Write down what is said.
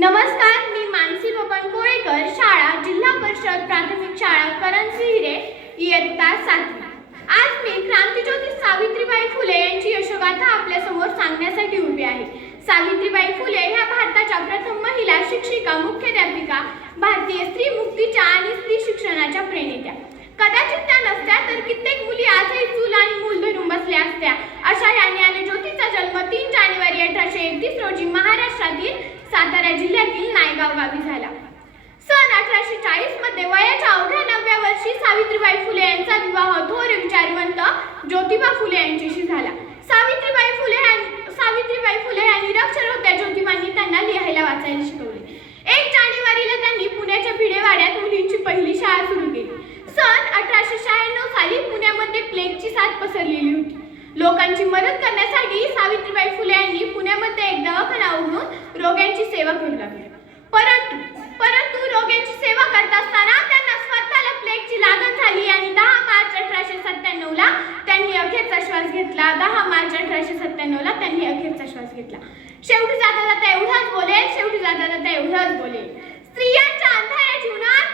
नमस्कार, मी मानसी बबन कोळेकर, शाळा जिल्हा परिषद प्राथमिक शाळा करंजी हिरे, इयत्ता 7वी। आज मी क्रांतिज्योती सावित्रीबाई फुले यांची यशोगाथा आपल्या समोर सांगण्यासाठी उभी आहे। सावित्रीबाई फुले ह्या भारताच्या प्रथम महिला शिक्षिका, मुख्याध्यापिका, भारतीय स्त्री मुक्तीच्या आणि स्त्री शिक्षणाच्या प्रणेत्या। कदाचित त्या नसत्या तर कित्येक मुली आजही चूल आणि मूल धरून बसल्या असत्या। अशा ह्या ज्ञानज्योतीचा जन्म 3 जानेवारी 1831 रोजी महाराष्ट्रातील सातारा जिल्ह्यातील नायगाव गावी झाला। सन 1840 मध्ये वयाच्या अवघ्या 9व्या वर्षी सावित्रीबाई फुले यांचा विवाह थोर विचारवंत ज्योतिबा फुले यांच्याशी झाला। सावित्रीबाई फुले या निरक्षर होत्या। ज्योतिबांनी त्यांना लिहायला वाचायला शिकवले। 1 जानेवारीला त्यांनी पुण्याच्या भिडेवाड्यात मुलींची पहिली शाळा सुरू केली। सन 1896 साली पुण्यामध्ये प्लेगची साथ पसरलेली होती। लोकांची मदत करण्यासाठी सावित्रीबाई फुले यांनी पुण्यामध्ये एक दवाखाना उघडून रोग्यांची सेवा करू लागले। परंतु रोग्यांची सेवा करत असताना त्यांना स्वतःला प्लेगची लागण झाली आणि 10 मार्च 1897 ला त्यांनी अखेरचा श्वास घेतला। 10 मार्च 1897 ला त्यांनी अखेरचा श्वास घेतला। शेवटी जाता जाता एवढंच बोलेल, स्त्रियांच्या अंधाऱ्या जीवनात